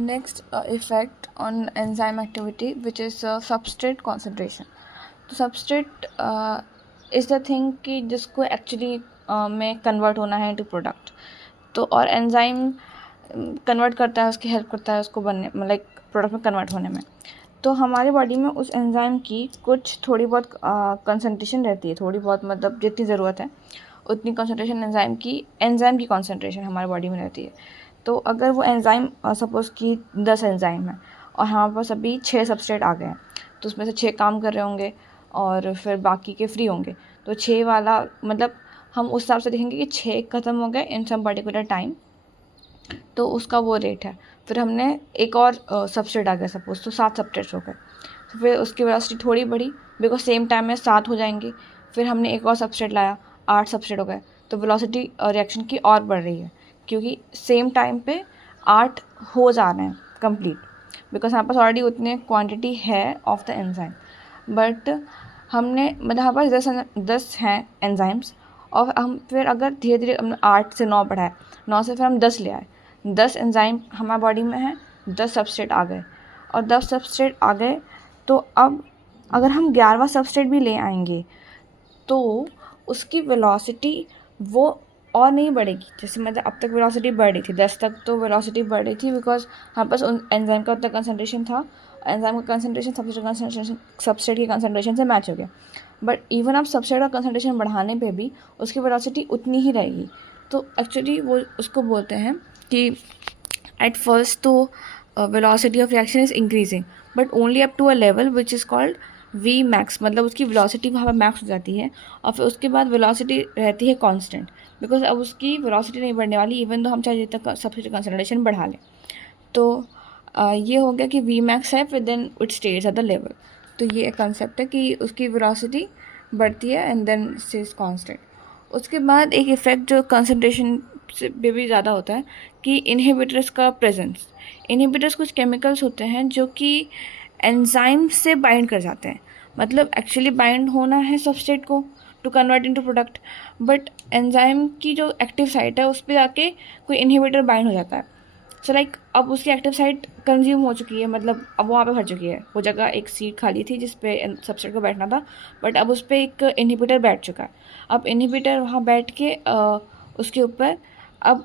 next effect on enzyme activity, which is substrate concentration. तो substrate is the thing कि जिसको actually में convert होना है into product. तो और enzyme convert करता है, उसकी help करता है उसको बनने मतलब product में convert होने में. तो हमारी बॉडी में उस एंजाइम की कुछ थोड़ी बहुत कंसनट्रेशन रहती है, थोड़ी बहुत मतलब जितनी ज़रूरत है उतनी कंसनट्रेशन एंजाइम की कंसनट्रेशन हमारी बॉडी में रहती है. तो अगर वो एंजाइम सपोज़ कि 10 एंजाइम है और हमारे पास अभी 6 सबस्ट्रेट आ गए हैं, तो उसमें से 6 काम कर रहे होंगे और फिर बाकी के फ्री होंगे. तो 6 वाला मतलब हम उस हिसाब से देखेंगे कि 6 ख़त्म हो गए इन सम पर्टिकुलर टाइम, तो उसका वो रेट है. फिर हमने एक और सबस्ट्रेट आ गया सपोज़, तो 7 सबस्ट्रेट्स हो गए. तो फिर उसकी वेलोसिटी थोड़ी बढ़ी बिकॉज सेम टाइम में 7 हो जाएंगे. फिर हमने एक और सबस्ट्रेट लाया, 8 सबस्ट्रेट हो गए. तो वेलोसिटी रिएक्शन की और बढ़ रही है क्योंकि सेम टाइम पे 8 हो जा रहे हैं कंप्लीट, बिकॉज हमारे पास ऑलरेडी उतने क्वांटिटी है ऑफ द एंजाइम. बट हमने मतलब हमारे पास 10 हैं एंजाइम्स और हम फिर अगर धीरे धीरे 8 से 9 बढ़ाए, 9 से फिर हम 10 ले आए. 10 एंजाइम हमारी बॉडी में है, 10 सबस्ट्रेट आ गए और 10 सबस्ट्रेट आ गए. तो अब अगर हम 11वां सबस्ट्रेट भी ले आएंगे तो उसकी वेलोसिटी वो और नहीं बढ़ेगी. जैसे मतलब अब तक वेलोसिटी बढ़ रही थी 10 तक, तो वेलोसिटी बढ़ रही थी बिकॉज हमारे पास उन एंजाइम का उतना कंसनट्रेशन था. एंजाइम का कंसनट्रेशन सबस्ट्रेट की कंसनट्रेशन से मैच हो गया. बट इवन आप सबस्ट्रेट का कंसनट्रेशन बढ़ाने पे भी उसकी वेलोसिटी उतनी ही रहेगी. तो एक्चुअली वो उसको बोलते हैं कि एट फर्स्ट तो velocity of reaction is increasing but only up to a level which is called V max. मतलब उसकी वेलोसिटी वहाँ पर मैक्स हो जाती है और फिर उसके बाद वेलोसिटी रहती है कांस्टेंट, बिकॉज अब उसकी वेलोसिटी नहीं बढ़ने वाली इवन तो हम चाहे जितना सबसे कंसनट्रेशन बढ़ा लें. तो ये हो गया कि वी मैक्स है, फिर then it stays at the level. तो ये एक कंसेप्ट है कि उसकी वेलोसिटी बढ़ती है एंड देन स्टेज कांस्टेंट. उसके बाद एक इफ़ेक्ट जो कंसनट्रेशन से भी ज़्यादा होता है कि इनहिबिटर्स का प्रेजेंस. इनहिबिटर्स कुछ केमिकल्स होते हैं जो कि एंजाइम से बाइंड कर जाते हैं. मतलब एक्चुअली बाइंड होना है सबस्ट्रेट को to convert into product, but enzyme की जो एक्टिव साइट है उस पर जाके कोई इनहिबिटर बाइंड हो जाता है. सो लाइक अब उसकी एक्टिव साइट कंज्यूम हो चुकी है, मतलब अब वहाँ पे भर चुकी है. वो जगह एक सीट खाली थी जिस पे सबस्ट्रेट को बैठना था, बट अब उस पर एक इनहिबिटर बैठ चुका है. अब इनहिबिटर वहाँ बैठ के उसके ऊपर अब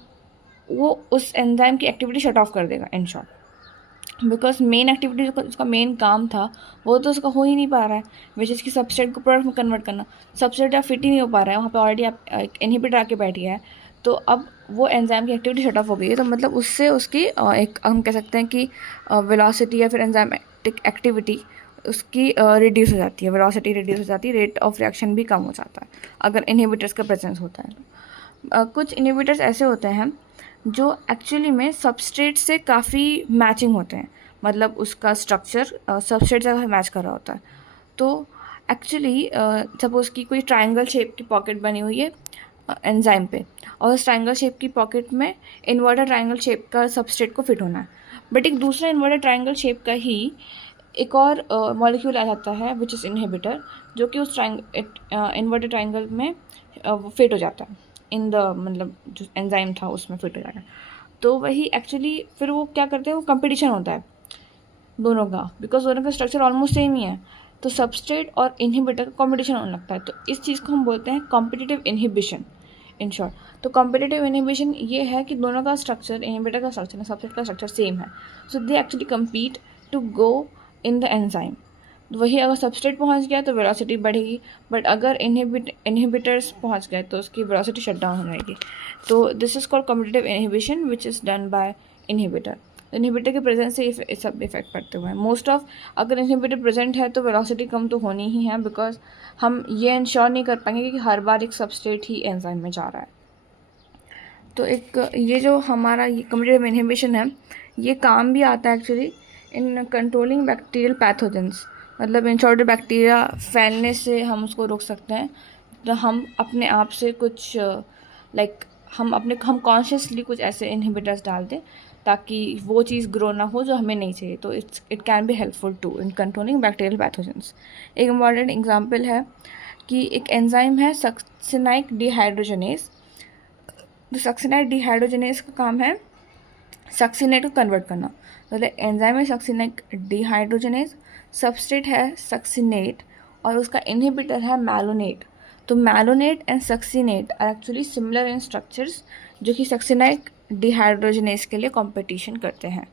वो उस एंजाइम की एक्टिविटी शट ऑफ कर देगा in short. Because main activity जो उसका मेन काम था वो तो उसका हो ही नहीं पा रहा है, विच इज़ की सबस्ट्रेट को प्रोडक्ट में कन्वर्ट करना. सबस्ट्रेट आप फिट ही नहीं हो पा रहा है, वहाँ पे ऑलरेडी आप इनहिबिटर आके बैठ गया है. तो अब वो एंजाइम की एक्टिविटी शट ऑफ हो गई है. तो मतलब उससे उसकी एक हम कह सकते हैं कि वेलोसिटी या फिर एंजाइमेटिक एक्टिविटी उसकी रिड्यूस हो जाती है, वेलोसिटी रिड्यूस हो जाती है, रेट ऑफ रिएक्शन भी कम हो जाता है अगर इनहिबिटर्स का प्रेजेंस होता है. कुछ इनहिबिटर्स ऐसे होते हैं जो एक्चुअली में सबस्ट्रेट से काफ़ी मैचिंग होते हैं, मतलब उसका स्ट्रक्चर सबस्ट्रेट से मैच कर रहा होता है. तो एक्चुअली सपोज़ कि कोई ट्रायंगल शेप की पॉकेट बनी हुई है एंजाइम पे और उस ट्रायंगल शेप की पॉकेट में इन्वर्टेड ट्रायंगल शेप का सबस्ट्रेट को फिट होना है. बट एक दूसरा इन्वर्टेड ट्रायंगल शेप का ही एक और मॉलिक्यूल आ जाता है विच इज़ इनहिबिटर, जो कि उस इन्वर्टेड ट्रायंगल में फिट हो जाता है इन द मतलब जो एंजाइम था उसमें फिट हो जाएगा. तो वही एक्चुअली फिर वो क्या करते हैं, वो कंपटीशन होता है दोनों का, बिकॉज दोनों का स्ट्रक्चर ऑलमोस्ट सेम ही है. तो सबस्ट्रेट और इनहिबिटर का कॉम्पिटिशन होने लगता है. तो इस चीज़ को हम बोलते हैं कॉम्पिटिटिव इनहिबिशन इन शॉर्ट. तो कॉम्पिटिटिव इनहिबिशन ये है कि दोनों का स्ट्रक्चर, इनहिबिटर का स्ट्रक्चर और सबस्ट्रेट का स्ट्रक्चर सेम है. So they actually compete to go in the enzyme. वही अगर सबस्ट्रेट पहुंच गया तो वेलोसिटी बढ़ेगी, बट अगर इनहिबिटर्स पहुंच गए तो उसकी वेलोसिटी शट डाउन हो जाएगी. तो this is called competitive inhibition which is done by inhibitor. Inhibitor के प्रेजेंस से सब इफेक्ट पड़ते हुए हैं. मोस्ट ऑफ अगर इनहिबिटर प्रेजेंट है तो वेलोसिटी कम तो होनी ही है, बिकॉज हम ये इंश्योर नहीं कर पाएंगे कि हर बार एक सबस्ट्रेट ही एंजाइम में जा रहा है. तो एक ये जो हमारा ये कॉम्पिटिटिव इनहिबिशन है ये काम भी आता है actually in controlling bacterial pathogens. मतलब इन शॉर्ट बैक्टीरिया फैलने से हम उसको रोक सकते हैं. तो हम अपने आप से कुछ हम कॉन्शियसली कुछ ऐसे इनहिबिटर्स डाल दें ताकि वो चीज़ ग्रो ना हो जो हमें नहीं चाहिए. तो it can be helpful to in controlling bacterial pathogens. एक इम्पॉर्टेंट एग्जांपल है कि एक एंजाइम है सक्सिनाइक डिहाइड्रोजनेज. तो सक्सिनाइक डिहाइड्रोजनेज का काम है सक्सीनेट को कन्वर्ट करना। तो एंजाइम है सक्सीनेट डिहाइड्रोजनेज, सबस्ट्रेट है सक्सीनेट और उसका इनहिबिटर है मैलोनेट। तो malonate and succinate are actually similar in structures, जो कि सक्सीनेट डिहाइड्रोजनेज के लिए कंपटीशन करते हैं।